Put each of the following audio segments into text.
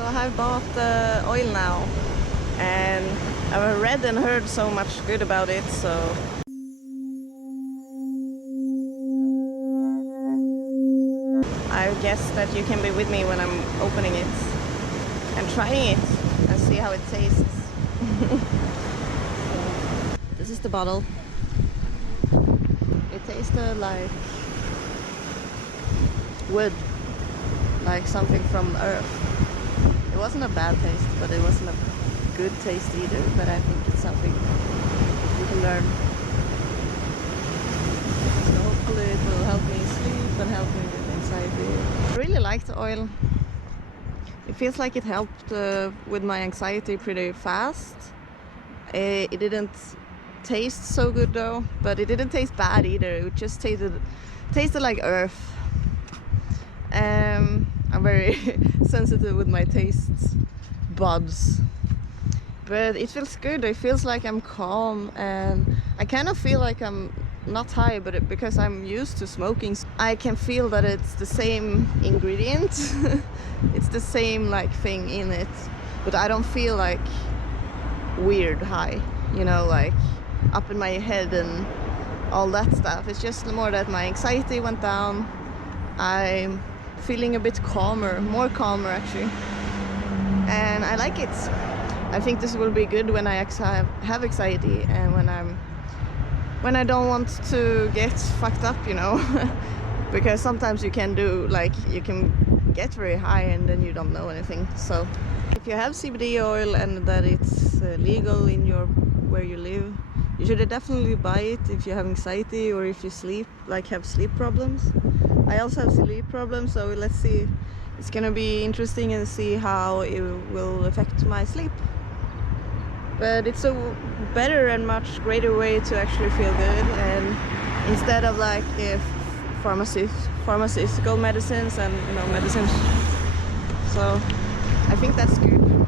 So I have bought the oil now, and I've read and heard so much good about it, so I guess that you can be with me when I'm opening it and trying it and see how it tastes. This is the bottle. It tasted like wood, like something from earth. It wasn't a bad taste, but it wasn't a good taste either, but I think it's something you can learn. So hopefully it will help me sleep and help me with anxiety. I really like the oil. It feels like it helped with my anxiety pretty fast. It didn't taste so good though, but it didn't taste bad either. It just tasted like earth. I'm very sensitive with my taste buds, but it feels good. It feels like I'm calm, and I kind of feel like I'm not high, but because I'm used to smoking, I can feel that it's the same ingredient. It's the same like thing in it, but I don't feel like weird high, you know, like up in my head and all that stuff. It's just more that my anxiety went down. I'm feeling a bit calmer, more calmer actually, and I like it. I think this will be good when I have anxiety and when I don't want to get fucked up, you know. Because sometimes you can get very high and then you don't know anything. So if you have CBD oil and that it's legal in where you live, you should definitely buy it if you have anxiety or if you have sleep problems. I also have sleep problems, so let's see. It's gonna be interesting and see how it will affect my sleep. But it's a better and much greater way to actually feel good, and instead of like pharmaceutical medicines and medicines. So I think that's good,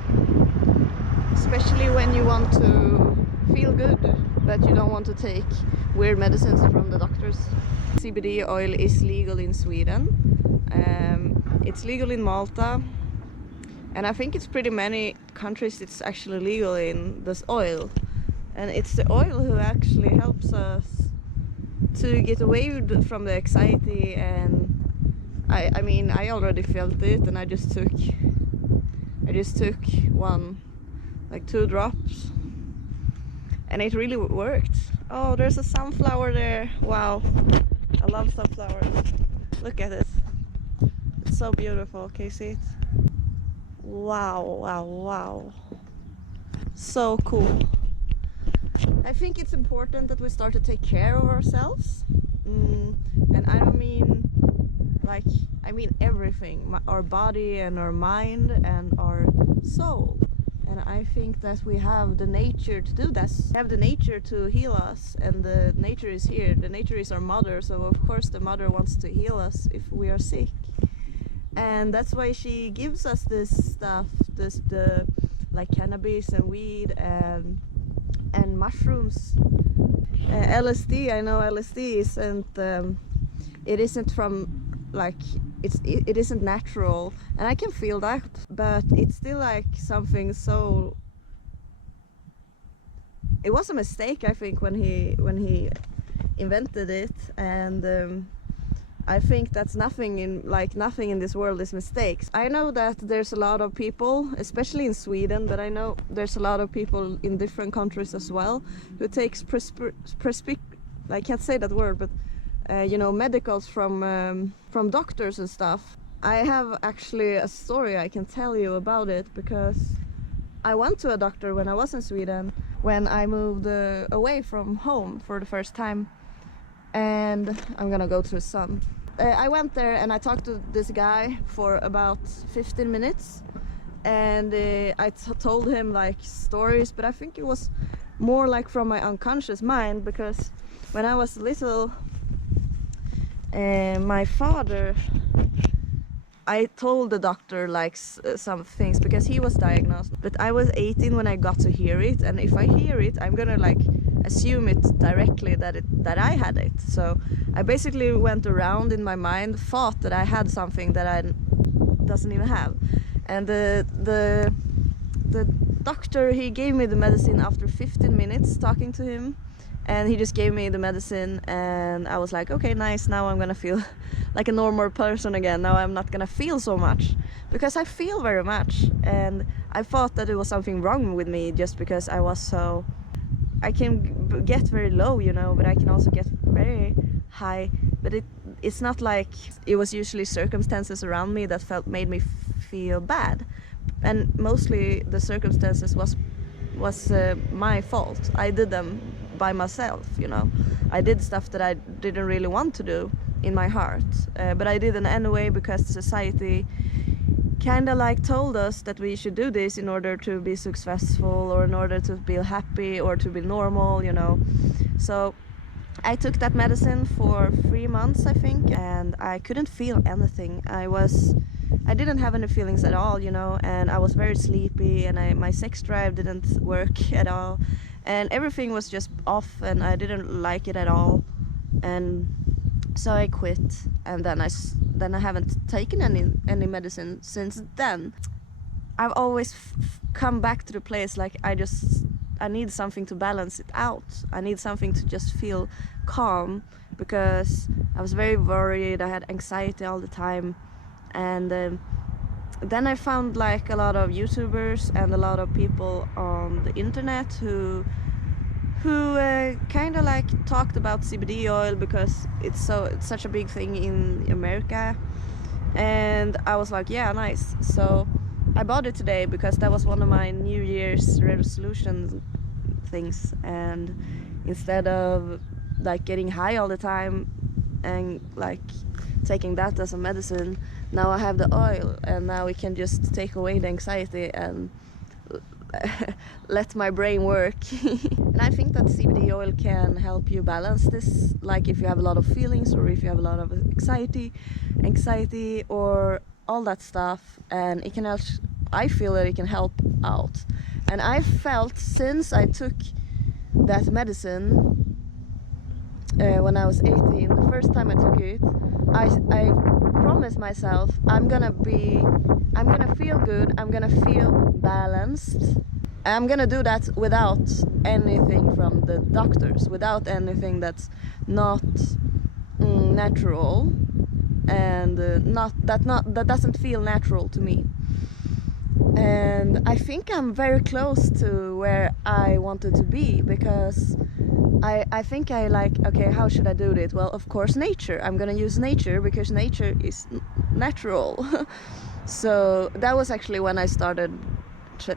especially when you want to feel good but you don't want to take weird medicines from the doctors. CBD oil is legal in Sweden. It's legal in Malta, and I think it's pretty many countries it's actually legal in this oil. And it's the oil who actually helps us to get away from the anxiety. And I mean I already felt it, and I just took like 2 drops, and it really worked. Oh, there's a sunflower there. Wow, I love sunflowers. Look at it. It's so beautiful. Can you see it? Wow, wow, wow. So cool. I think it's important that we start to take care of ourselves. And I don't mean I mean everything. Our body and our mind and our soul. And I think that we have the nature to do this. We have the nature to heal us, and the nature is here. The nature is our mother, so of course the mother wants to heal us if we are sick. And that's why she gives us this stuff, like cannabis and weed and mushrooms. LSD, I know LSD isn't, it isn't from it isn't natural, and I can feel that, but it's still like something. So it was a mistake, I think, when he invented it, and I think that's nothing in this world is mistakes. I know that there's a lot of people, especially in Sweden, but I know there's a lot of people in different countries as well who takes I can't say that word, but medicals from doctors and stuff. I have actually a story I can tell you about it, because I went to a doctor when I was in Sweden, when I moved away from home for the first time. And I'm gonna go to the sun. I went there and I talked to this guy for about 15 minutes, and I told him like stories, but I think it was more like from my unconscious mind, because when I was little, my father, I told the doctor like some things, because he was diagnosed, but I was 18 when I got to hear it, and if I hear it, I'm gonna like assume it directly that I had it. So I basically went around in my mind, thought that I had something that I doesn't even have. And the doctor, he gave me the medicine after 15 minutes talking to him, and he just gave me the medicine, and I was like, okay, nice, now I'm gonna feel like a normal person again. Now I'm not gonna feel so much, because I feel very much, and I thought that it was something wrong with me just because I was so, I can get very low, you know, but I can also get very high. But it's not like, it was usually circumstances around me that made me feel bad, and mostly the circumstances was my fault. I did them by myself, you know. I did stuff that I didn't really want to do in my heart, but I did it anyway because society kind of like told us that we should do this in order to be successful, or in order to be happy, or to be normal, you know. So I took that medicine for 3 months, I think, and I couldn't feel anything. I didn't have any feelings at all, you know, and I was very sleepy, and my sex drive didn't work at all, and everything was just off, and I didn't like it at all. And so I quit, and then I haven't taken any medicine since then. I've always come back to the place like I need something to balance it out. I need something to just feel calm, because I was very worried. I had anxiety all the time, and then I found like a lot of YouTubers and a lot of people on the internet who kind of like talked about CBD oil, because it's such a big thing in America. And I was like, yeah, nice. So I bought it today because that was one of my New Year's resolution things, and instead of like getting high all the time and like taking that as a medicine, now I have the oil, and now we can just take away the anxiety and let my brain work. And I think that CBD oil can help you balance this, like if you have a lot of feelings, or if you have a lot of anxiety or all that stuff, and it can help. I feel that it can help out, and I felt since I took that medicine when I was 18, the first time I took it, I promised myself I'm gonna feel good, I'm gonna feel balanced. I'm gonna do that without anything from the doctors, without anything that's not natural, and that doesn't feel natural to me. And I think I'm very close to where I wanted to be, because I think I like, okay, how should I do it? Well, of course, nature. I'm gonna use nature, because nature is natural. So that was actually when I started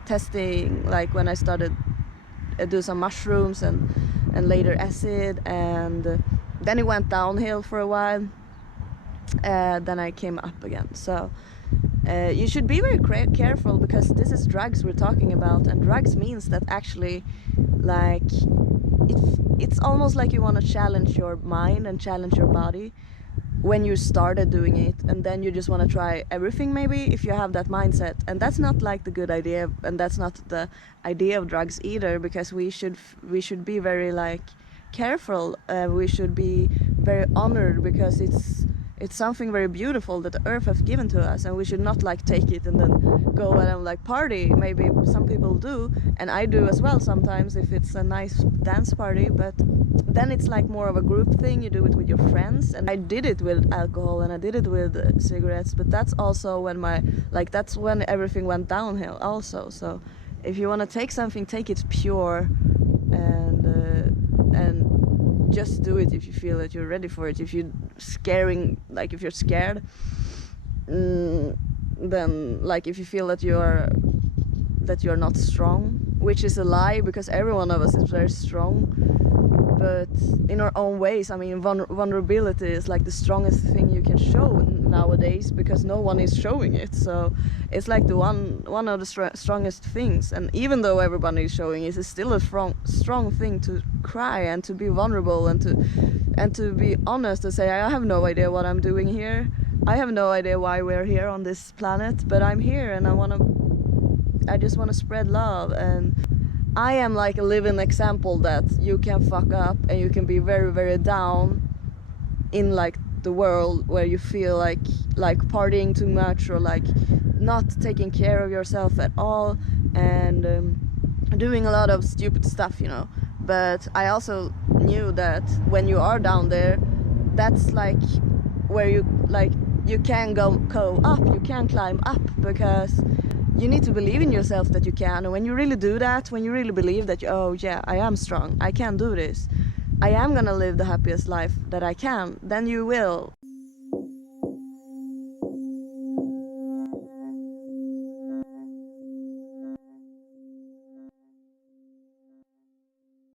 testing, like when I started do some mushrooms and later acid, and then it went downhill for a while. Then I came up again. So you should be very careful, because this is drugs we're talking about, and drugs means that actually, like, it's almost like you want to challenge your mind and challenge your body when you started doing it, and then you just want to try everything, maybe, if you have that mindset. And that's not like the good idea, and that's not the idea of drugs either, because we should be very like careful. We should be very honored, because it's something very beautiful that the earth has given to us, and we should not like take it and then go and like party. Maybe some people do, and I do as well sometimes if it's a nice dance party, but then it's like more of a group thing. You do it with your friends, and I did it with alcohol, and I did it with cigarettes, but that's also when that's when everything went downhill also. So if you want to take something, take it pure, and just do it if you feel that you're ready for it. If you're if you're scared, then like if you feel that you're not strong, which is a lie, because every one of us is very strong, but in our own ways. I mean, vulnerability is like the strongest thing you can show nowadays, because no one is showing it. So it's like the one of the strongest things. And even though everybody is showing it, it's still a strong thing to cry and to be vulnerable, and to be honest, to say, I have no idea what I'm doing here. I have no idea why we're here on this planet, but I'm here, and I just want to spread love. And I am like a living example that you can fuck up, and you can be very, very down in like the world, where you feel like partying too much, or like not taking care of yourself at all, and doing a lot of stupid stuff, you know. But I also knew that when you are down there, that's like where you can go up, you can climb up, because you need to believe in yourself that you can. And when you really do that, when you really believe that oh yeah, I am strong, I can do this, I am gonna live the happiest life that I can, then you will